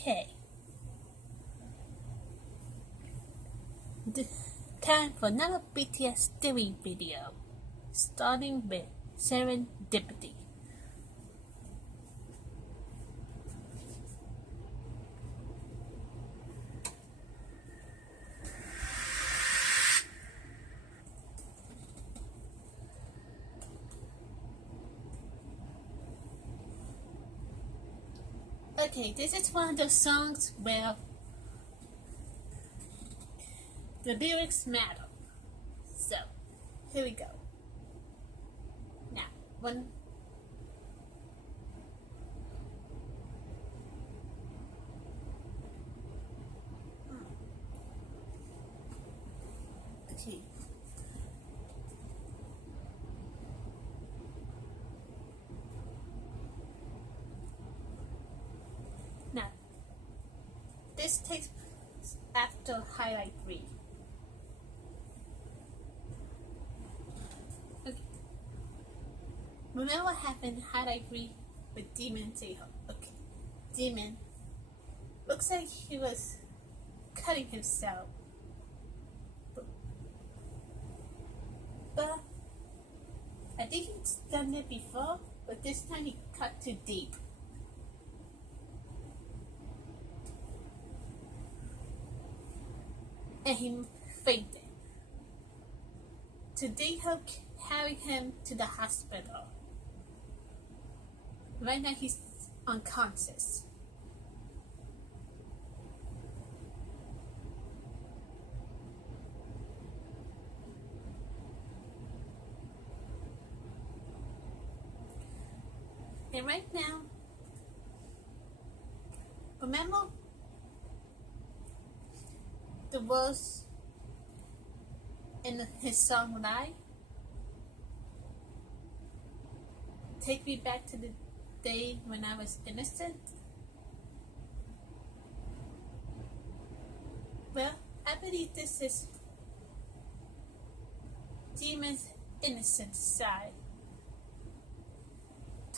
Okay, time for another BTS theory video, starting with Serendipity. Okay, this is one of those songs where the lyrics matter. So, here we go. Now, one. Okay. Now, this takes place after highlight 3. Okay. Remember what happened in highlight 3 with Jimin and Taeho? Okay. Jimin looks like he was cutting himself. But I think he's done it before, but this time he cut too deep. And he fainted. Today he'll carry him to the hospital. Right now he's unconscious. And right now, remember the words in his song Lie? Take me back to the day when I was innocent. Well, I believe this is Jimin's innocent side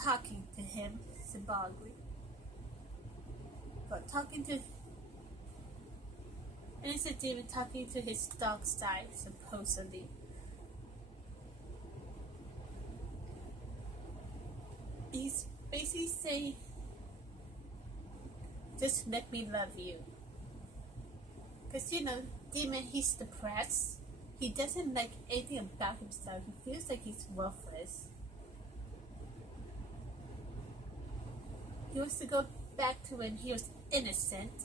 talking to him symbolically, but talking to innocent Jimin talking to his dark side supposedly. He's basically saying, just let me love you. Because Jimin, he's depressed. He doesn't like anything about himself. He feels like he's worthless. He wants to go back to when he was innocent.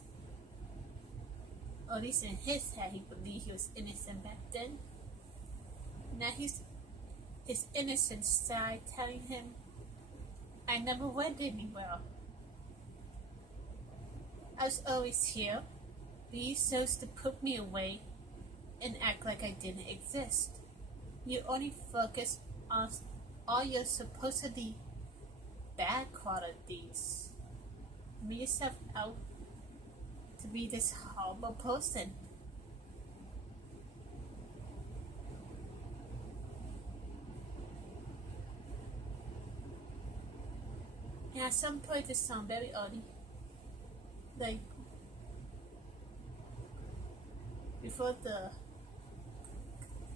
Or at least in his head, he believed he was innocent back then. Now he's his innocent side telling him, I never went anywhere. I was always here, but you chose to put me away and act like I didn't exist. You only focus on all your supposedly bad qualities. Make yourself out to be this horrible person. And at some point this sounds very odd. Like before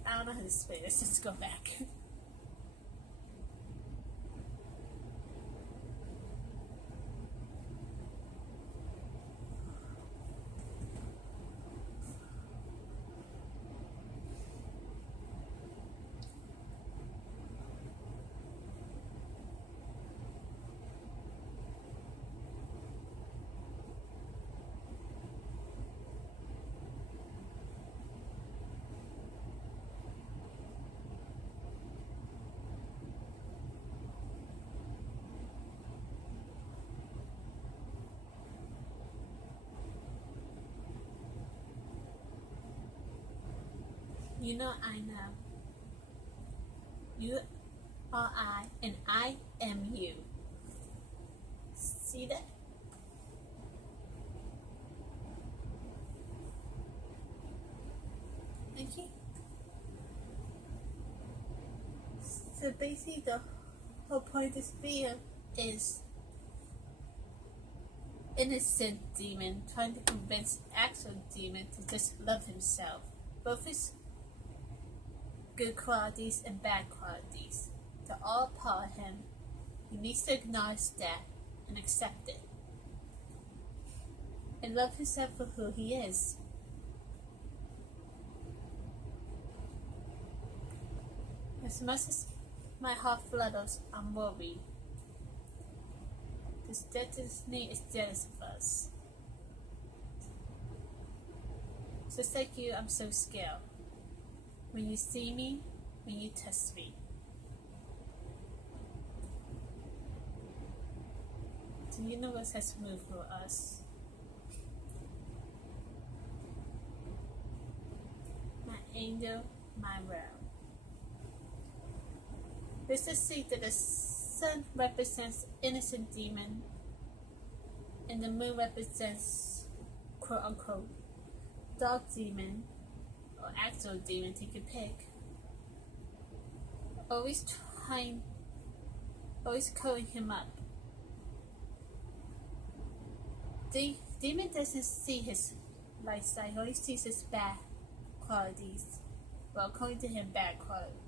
I don't know how to say this, let's go back. You know I know. You are I, and I am you. See that? Okay. So basically the whole point of this video is innocent demon trying to convince actual demon to just love himself, both his good qualities and bad qualities. They're all part of him. He needs to acknowledge that and accept it. And love himself for who he is. As much as my heart flutters, I'm worried. This destiny is jealous of us. Just like you, I'm so scared. When you see me, when you test me. The universe has moved for us. My angel, my realm. Let's just see that the sun represents innocent demon and the moon represents quote unquote dark demon or actual demon, take your pick. Always calling him up. The demon doesn't see his light side, he only sees his bad qualities. Well, according to him, bad qualities.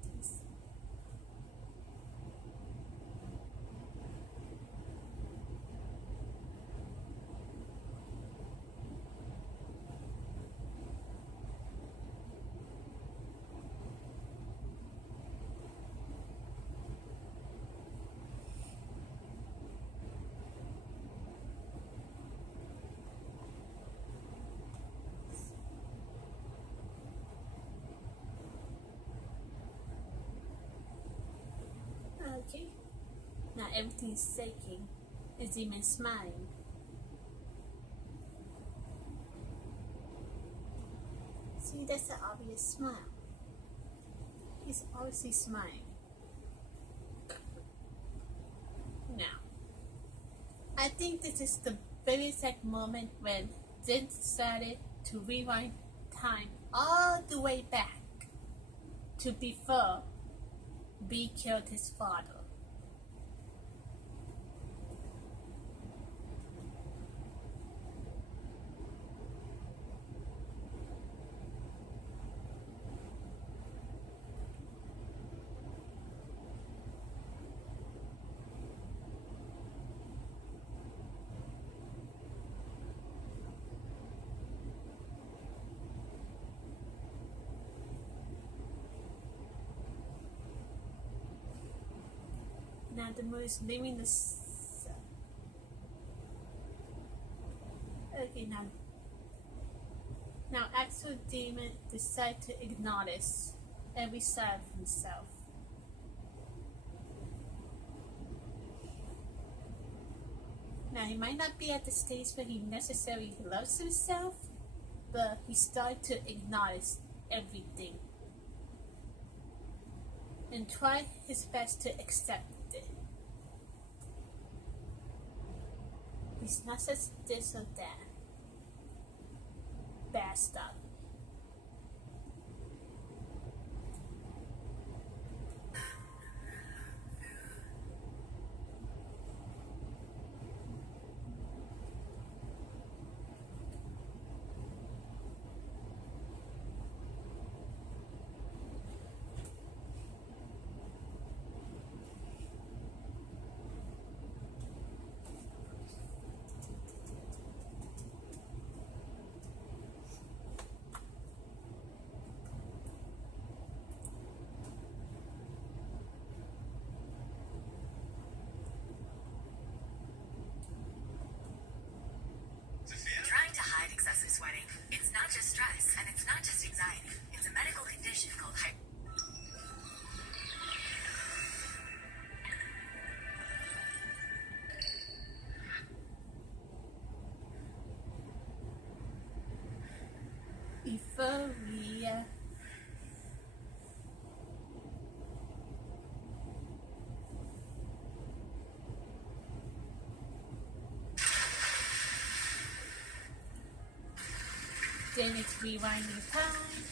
Okay, now everything's shaking. Is Jimin smiling? See, that's an obvious smile. He's obviously smiling. Now, I think this is the very exact moment when Jin decided to rewind time all the way back to before B killed his father. Now the moon is leaving the sun. Okay, now actual demon decide to acknowledge every side of himself. Now he might not be at the stage where he necessarily loves himself, but he started to acknowledge everything and try his best to accept it. He's not just this or that. Bad stuff. Trying to hide excessive sweating. It's not just stress, and it's not just anxiety. It's a medical condition called Euphoria. Then it's rewinding time.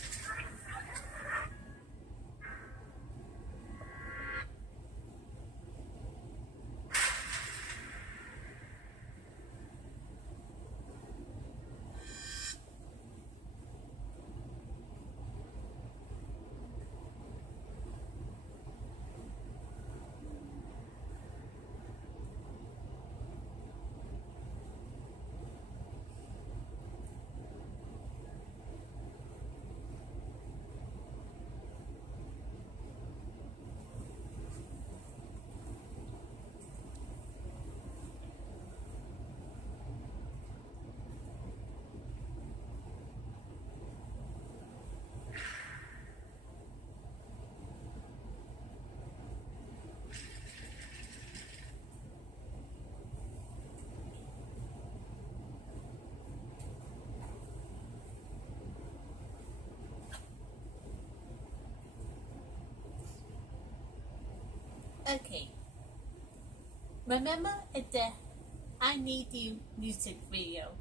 Okay. Remember the I Need You music video?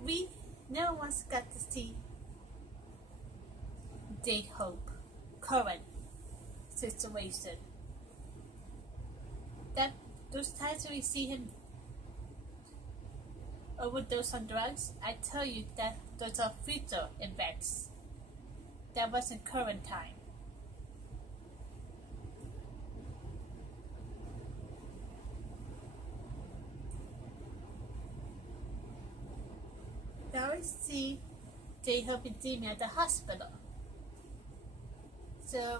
We never once got to see J-Hope current situation. That those times we see him overdose on drugs, I tell you that those are future events. That wasn't current time. Now we see J-Hope and Jimin at the hospital. So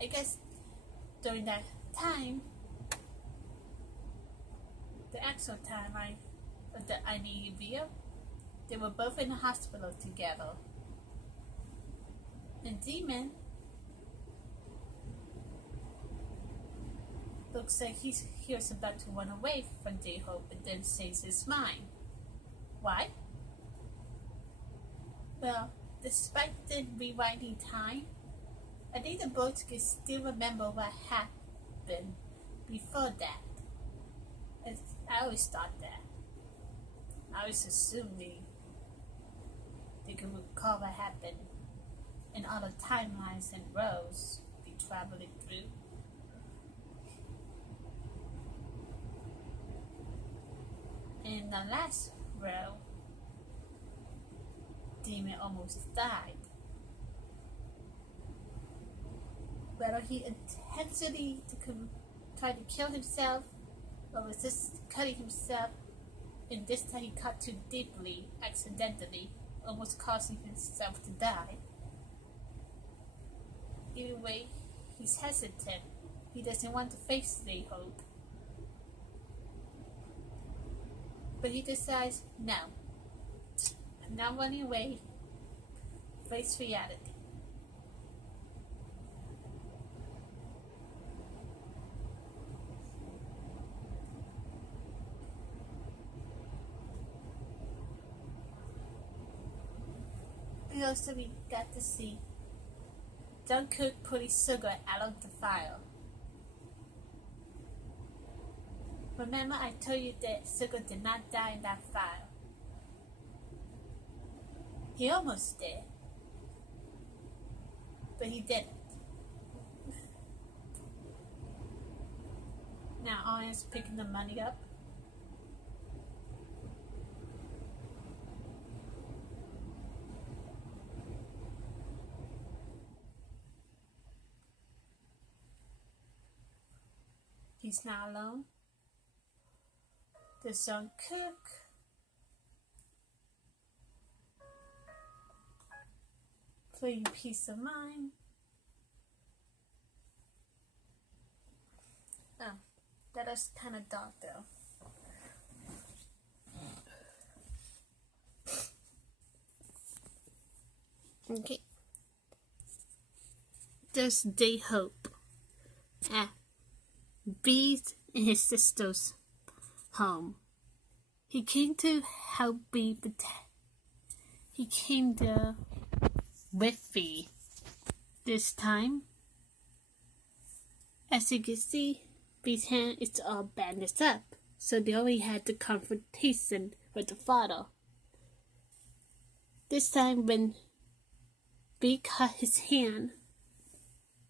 I guess during that time, the actual timeline of the I Need You video, they were both in the hospital together. And Jimin looks like he was about to run away from J-Hope and then says his mind. Why? Well, despite the rewinding time, I think the both can still remember what happened before that. I always thought that. I always assumed they could recall what happened in all the timelines and rows they traveling through. In the last row, Jimin almost died. Whether he intentionally tried to kill himself or was just cutting himself, and this time he cut too deeply, accidentally, almost causing himself to die. Either way, he's hesitant. He doesn't want to face J-Hope. But he decides, no, I'm not running away. Face reality. And also we got to see Jungkook putting sugar out of the fire. Remember I told you that sugar did not die in that fire. He almost did. But he didn't. Now Oran's picking the money up. He's not alone. There's Jungkook. Playing Peace of Mind. Oh, that is kind of dark though. Okay. There's J-Hope at B's and his sister's home. He came to help B, but he came there with B this time. As you can see, B's hand is all bandaged up, so they only had the confrontation with the father. This time when B cut his hand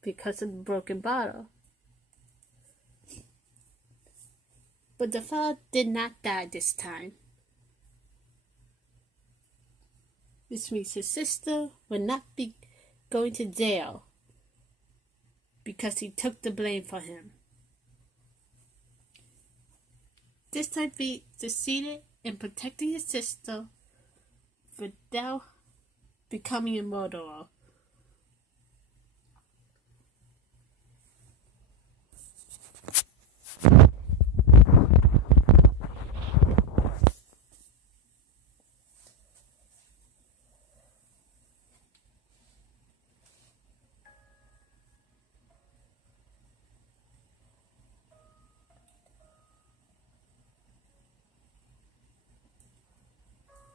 because of the broken bottle. But the father did not die this time. This means his sister will not be going to jail because he took the blame for him. This time he succeeded in protecting his sister without becoming a murderer.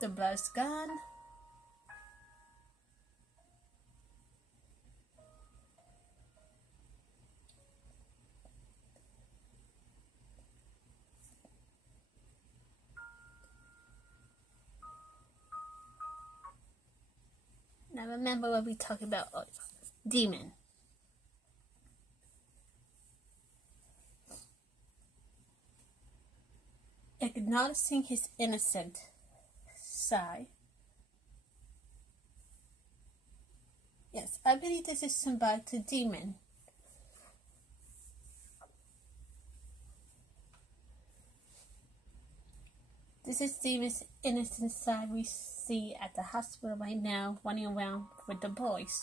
The blood's gone. Now remember what we talked about earlier. Demon. Acknowledging his innocent side. Yes, I believe this is symbolic to demon. This is Demon's innocent side we see at the hospital right now, running around with the boys.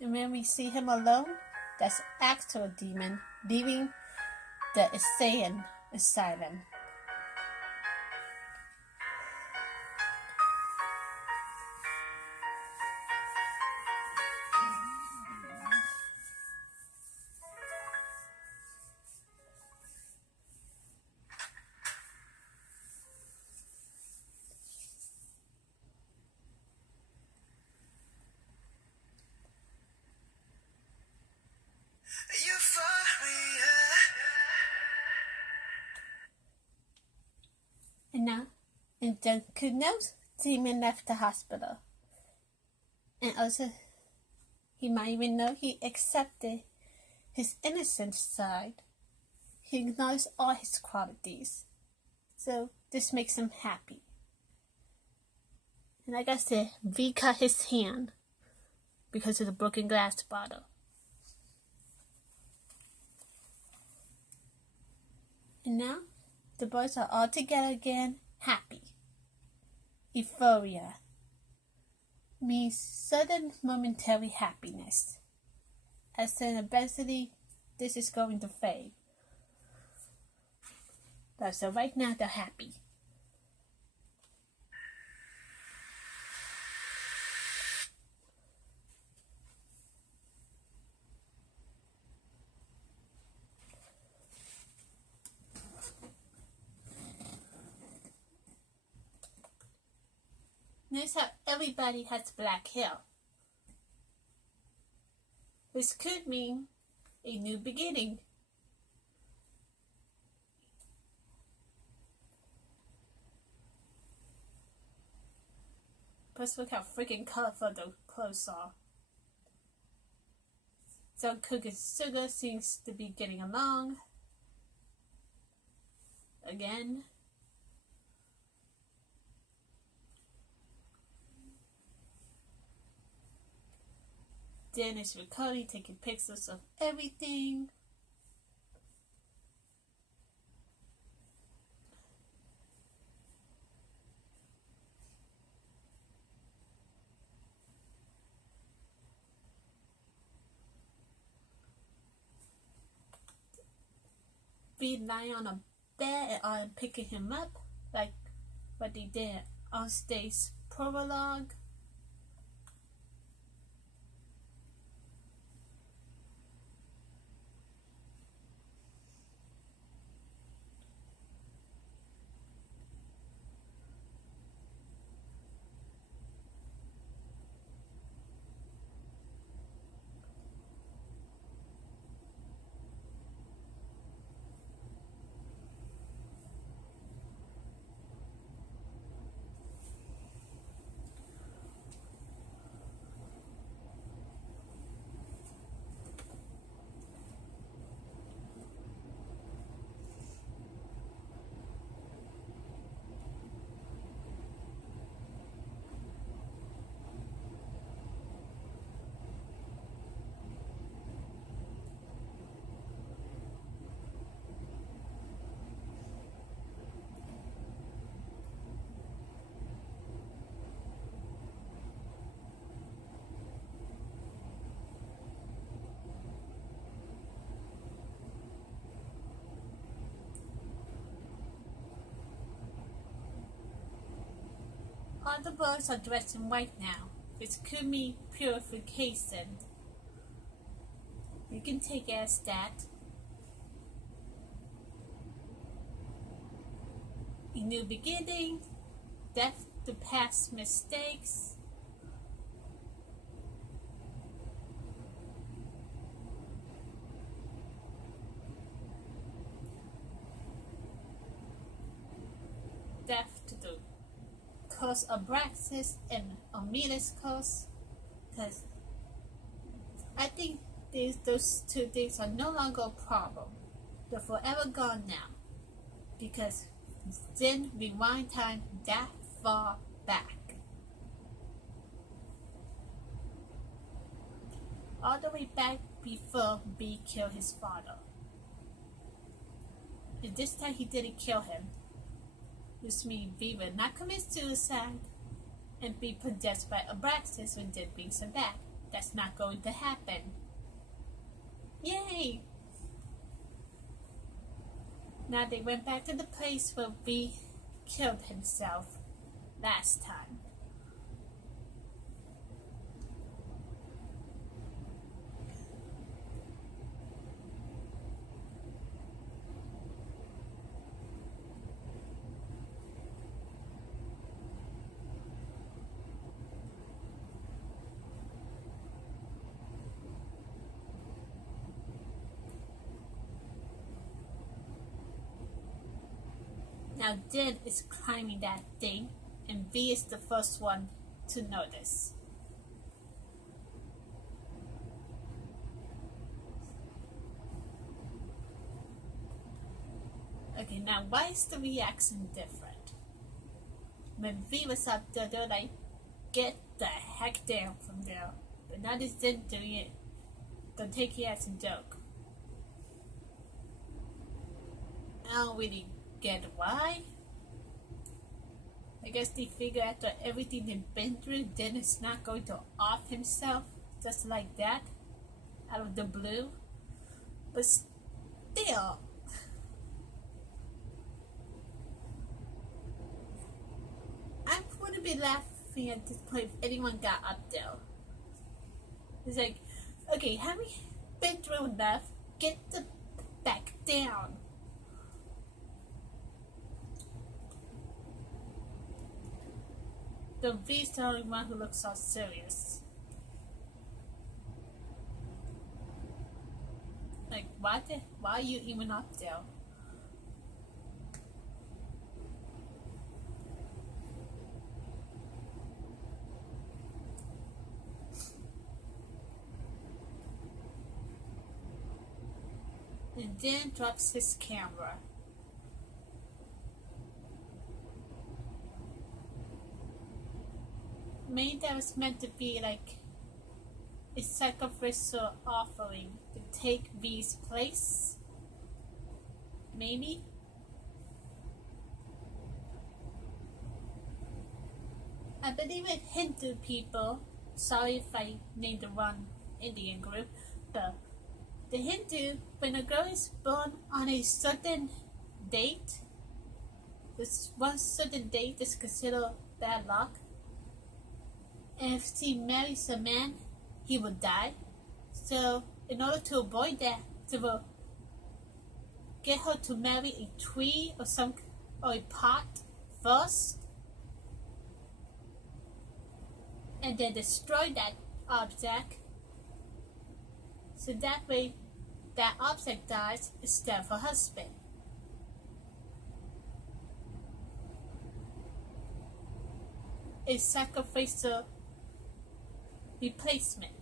And when we see him alone, that's actual demon leaving the insane asylum. Euphoria. And now, and Duncan knows Demon left the hospital. And also, he might even know he accepted his innocent side. He acknowledged all his qualities. So this makes him happy. And like I said, V cut his hand because of the broken glass bottle. And now, the boys are all together again, happy. Euphoria means sudden momentary happiness. As in eventually, this is going to fade. But so right now, they're happy. Notice how everybody has black hair. This could mean a new beginning. Plus look how freaking colorful the clothes are. So Cook and Sugar seems to be getting along. Again. Dan is recording, taking pictures of everything. Be lying on a bed and picking him up, like what they did on stage prologue. All the boys are dressed in white now, which could mean purification. You can take it as that. A new beginning, death to past mistakes. Death to the cause of Abraxas and Omeda's cause, because I think those two things are no longer a problem. They're forever gone now, because then rewind time that far back, all the way back before B killed his father. And this time he didn't kill him, which means B will not commit suicide and be possessed by Abraxas when death brings him back. That's not going to happen. Yay! Now they went back to the place where B killed himself last time. Now Din is climbing that thing, and V is the first one to notice. Okay, now why is the reaction different? When V was up there, they're like, get the heck down from there. But now this Din doing it, gonna take it as a joke. I don't really get why. I guess they figure after everything they've been through, then it's not going to off himself just like that out of the blue. But still, I wouldn't be laughing at this point if anyone got up there. It's like, okay, having been through enough, get the back down. The V's the only one who looks so serious. Like, why are you even up there? And then drops his camera. Maybe that was meant to be like a sacrificial offering to take V's place. Maybe. I believe it Hindu people. Sorry if I named the wrong Indian group, but the Hindu, when a girl is born on a certain date, this one certain date is considered bad luck. And if she marries a man, he will die. So, in order to avoid that, they will get her to marry a tree or a pot first, and then destroy that object. So that way, that object dies instead of her husband. A sacrificial replacement.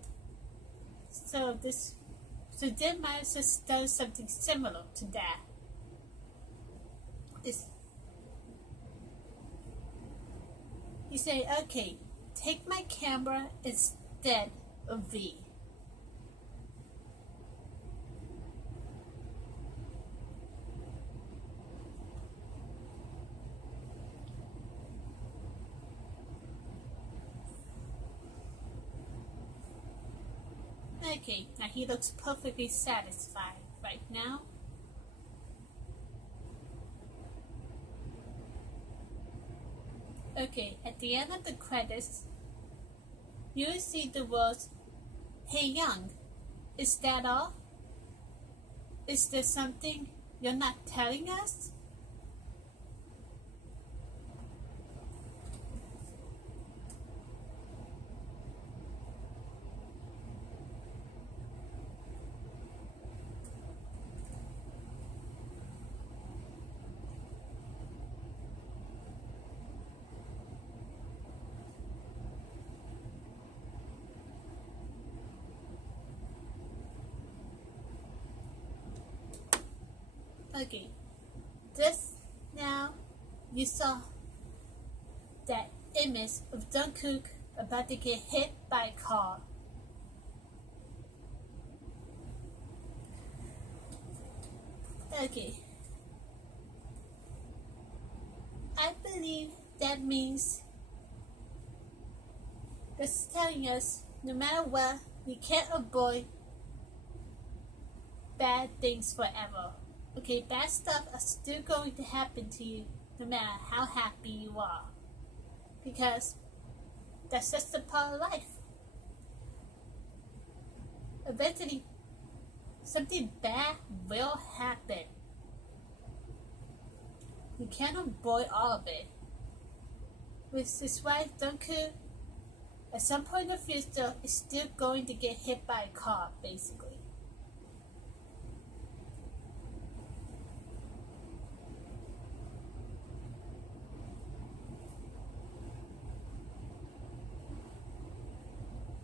So then Moses does something similar to that. You say, okay, take my camera instead of V. Okay, now he looks perfectly satisfied right now. Okay, at the end of the credits, you will see the words, "Hey Young, is that all? Is there something you're not telling us?" Okay, just now you saw that image of Jungkook about to get hit by a car. Okay, I believe that means that's telling us no matter what, we can't avoid bad things forever. Okay, bad stuff are still going to happen to you no matter how happy you are. Because that's just a part of life. Eventually, something bad will happen. You can't avoid all of it. Which is why Jungkook, at some point in the future, is still going to get hit by a car, basically.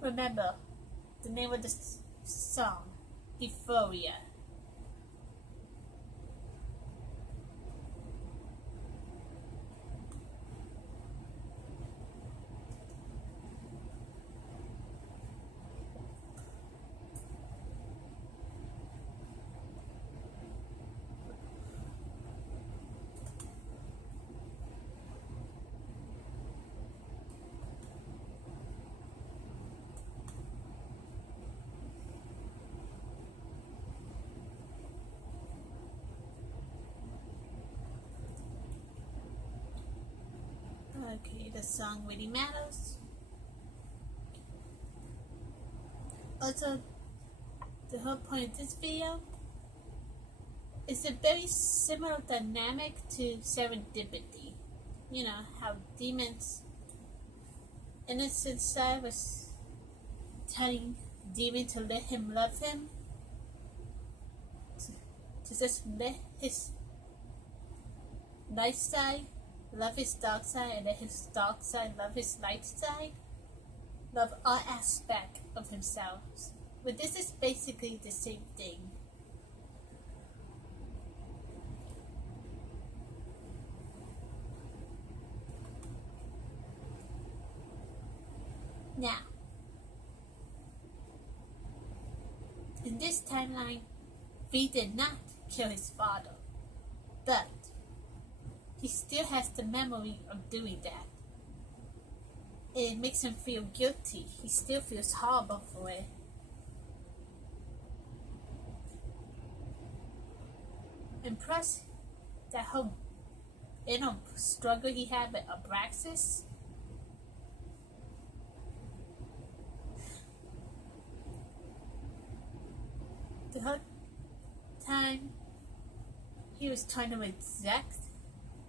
Remember the name of the song, Euphoria. Okay, the song really matters. Also, the whole point of this video is a very similar dynamic to Serendipity. You know, how Demon's innocent side was telling Demon to let him love him, to just let his light side love his dark side, and let his dark side love his light side. Love all aspects of himself. But this is basically the same thing. Now, in this timeline, V did not kill his father, but he still has the memory of doing that. It makes him feel guilty. He still feels horrible for it. And plus, that whole struggle he had with Abraxas. The whole time he was trying to reject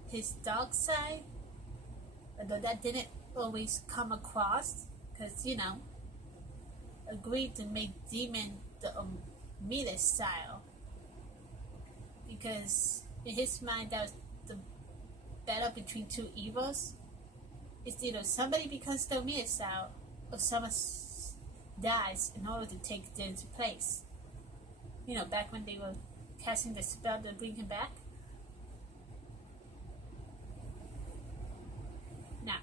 his dark side, although that didn't always come across, because agreed to make Demon the meanest style, because in his mind that was the battle between two evils. It's either somebody becomes the meanest style, or someone dies in order to take Dem's place. Back when they were casting the spell to bring him back. Now,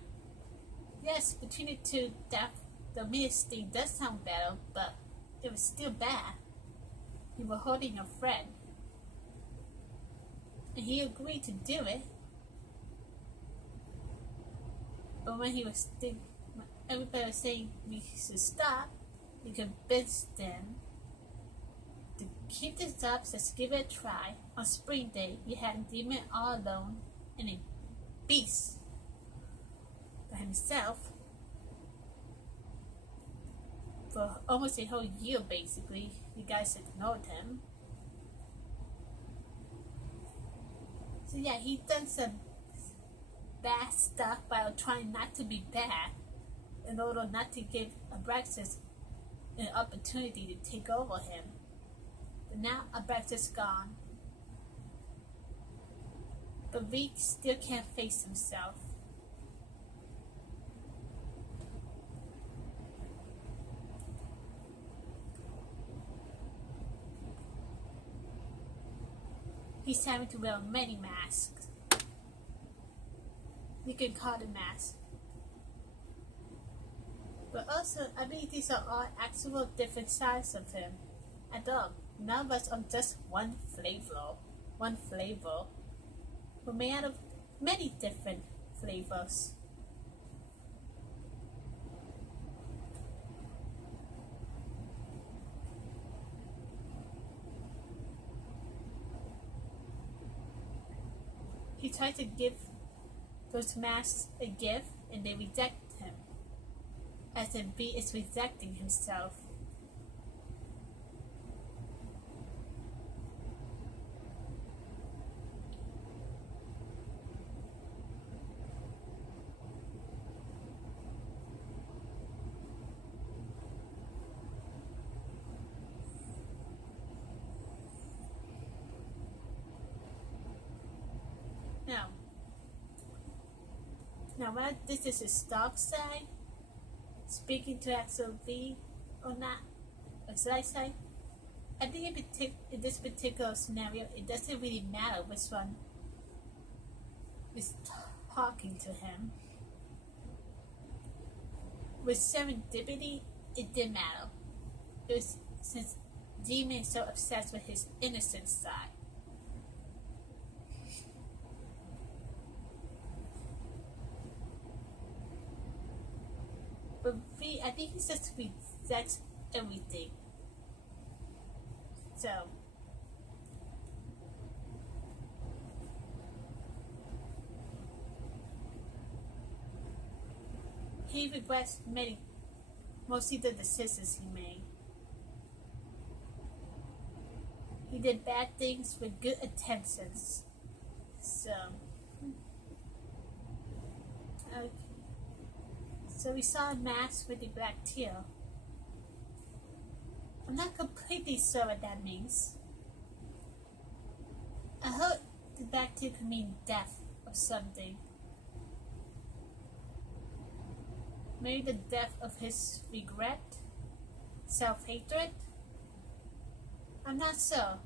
yes, between the two, the meanest thing does sound better, but it was still bad. You were holding your friend, and he agreed to do it. But when everybody was saying we should stop, we convinced them to keep this up, just give it a try. On spring day, we had Demon all alone and a beast himself for almost a whole year. Basically, you guys ignored him. So yeah, he done some bad stuff while trying not to be bad in order not to give Abraxas an opportunity to take over him. But now Abraxas gone. But V still can't face himself. He's having to wear many masks. You can call it masks. But also, I mean, these are all actual different sides of him. And none of us are just one flavor. We're made out of many different flavors. He tried to give those masks a gift and they reject him, as if B is rejecting himself. Now whether this is his dark side, speaking to actual V or not, or should I say, I think in this particular scenario, it doesn't really matter which one is talking to him. With Serendipity, it did matter. It was since Jimin is so obsessed with his innocent side. But V, I think he just rejects everything. So he regrets mostly the decisions he made. He did bad things with good intentions. So okay. So we saw a mask with the black teal. I'm not completely sure what that means. I heard the black teal could mean death or something. Maybe the death of his regret? Self-hatred? I'm not sure.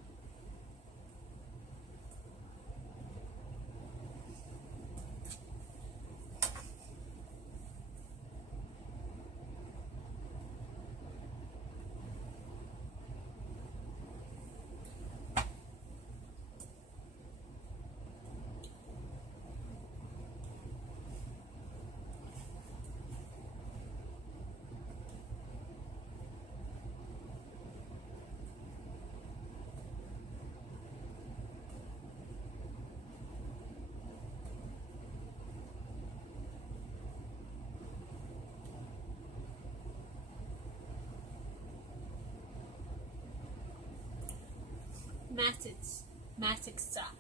Magic Stop,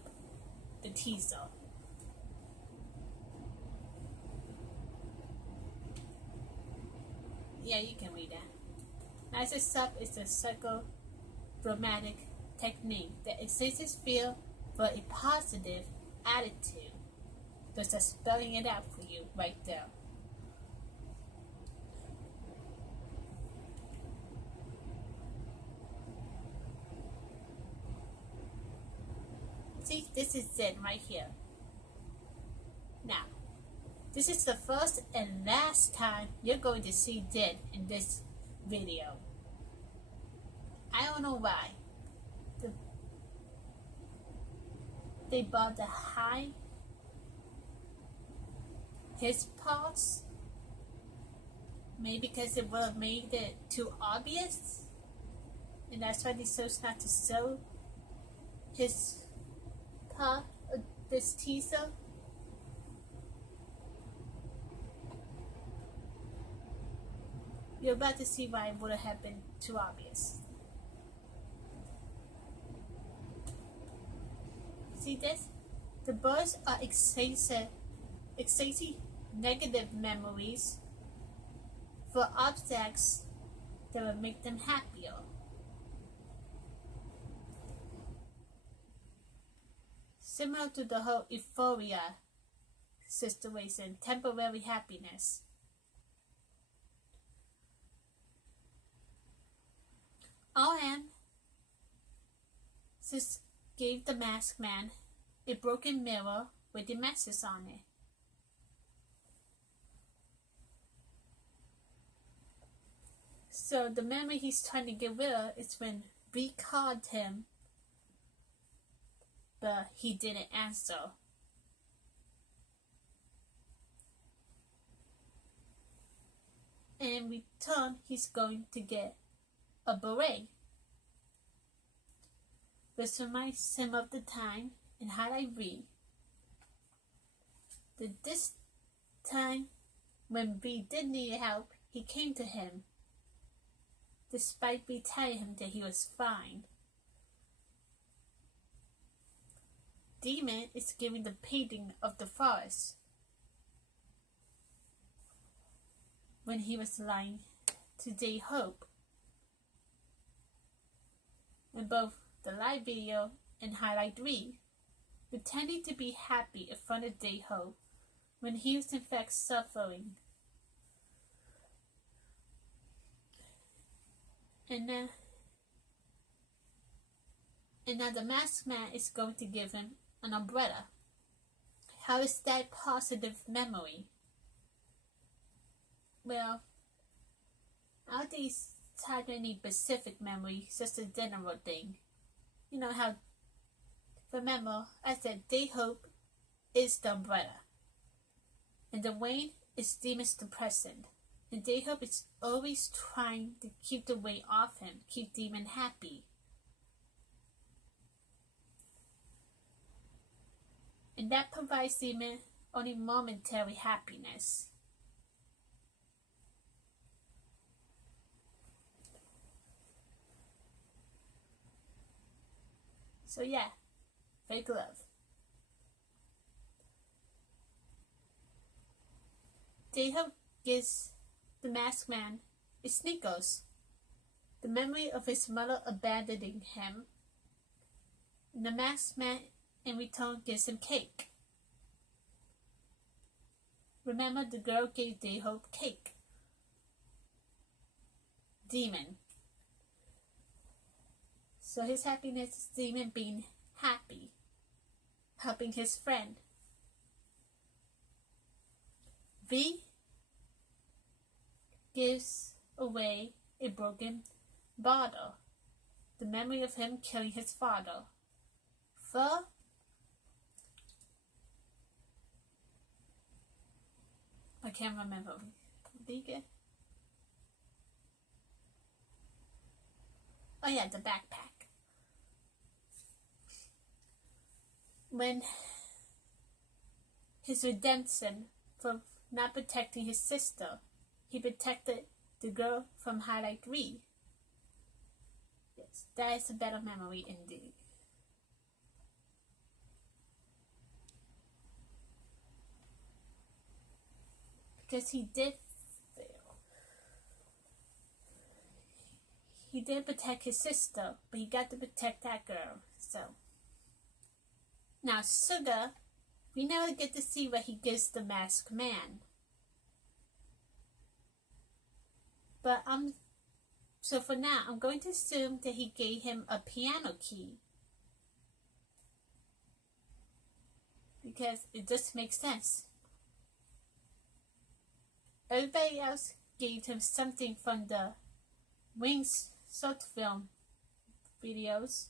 the teaser. Yeah, you can read that. Magic Stop is a psychodramatic technique that exerts fear for a positive attitude. Just spelling it out for you right there. See, this is it right here. Now, this is the first and last time you're going to see Did in this video. I don't know why. They bought to hide his parts. Maybe because it would have made it too obvious. And that's why they chose not to show his part of this teaser. You're about to see why it wouldn't have been too obvious. See this? The birds are exciting negative memories for objects that will make them happier. Similar to the whole euphoria situation, temporary happiness. RN just gave the masked man a broken mirror with a message on it. So the memory he's trying to get rid of is when we called him, but he didn't answer. And in return, he's going to get a beret, which reminds him of the time in highlight V that this time when V did need help, he came to him, despite V telling him that he was fine. Jimin is giving the painting of the forest when he was lying to J-Hope. In both the live video and highlight 3, pretending to be happy in front of J-Hope when he was in fact suffering. And now the masked man is going to give him an umbrella. How is that positive memory? Well, I don't think he's tied to any specific memory, it's just a general thing. You know how, remember, I said J-Hope is the umbrella. And the Wayne is Jimin's depressant. And J-Hope is always trying to keep the weight off him, keep Jimin happy. And that provides Jimin only momentary happiness. So yeah, fake love. J-Hope gives the masked man his sneakers, the memory of his mother abandoning him. And the masked man in return gives him cake. Remember, the girl gave J-Hope cake. Jimin. So his happiness is Jimin being happy, helping his friend. V gives away a broken bottle, the memory of him killing his father. For I can't remember. Oh yeah, the backpack. When his redemption for not protecting his sister, he protected the girl from highlight 3. Yes, that is a better memory indeed. Because he did fail. He did protect his sister, but he got to protect that girl, so. Now, Suga, we never get to see what he gives the masked man. But so for now, I'm going to assume that he gave him a piano key. Because it just makes sense. Everybody else gave him something from the Wings short film videos.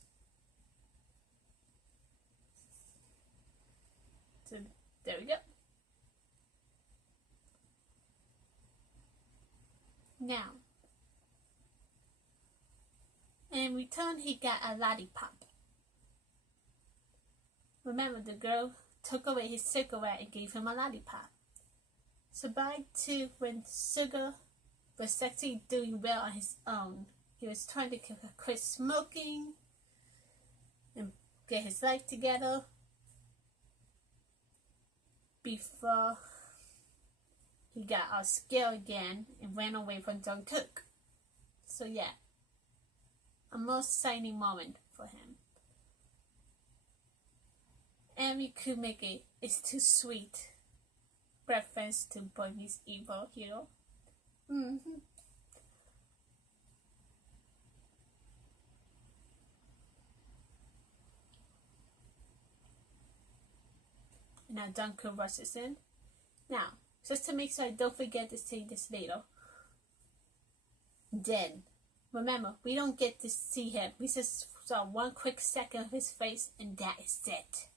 So there we go. Now, in return, he got a lollipop. Remember, the girl took away his cigarette and gave him a lollipop. So back to when Suga was actually doing well on his own. He was trying to quit smoking and get his life together before he got out scared again and ran away from Jungkook. So yeah, a most exciting moment for him. And we could make it "It's Too Sweet" reference to Boy Meets Evil Hero. Now Jungkook rushes in. Now, just to make sure I don't forget to say this later. Then, remember, we don't get to see him. We just saw one quick second of his face, and that is it.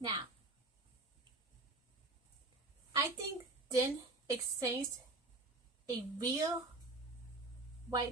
Now, I think Din exchanged a real white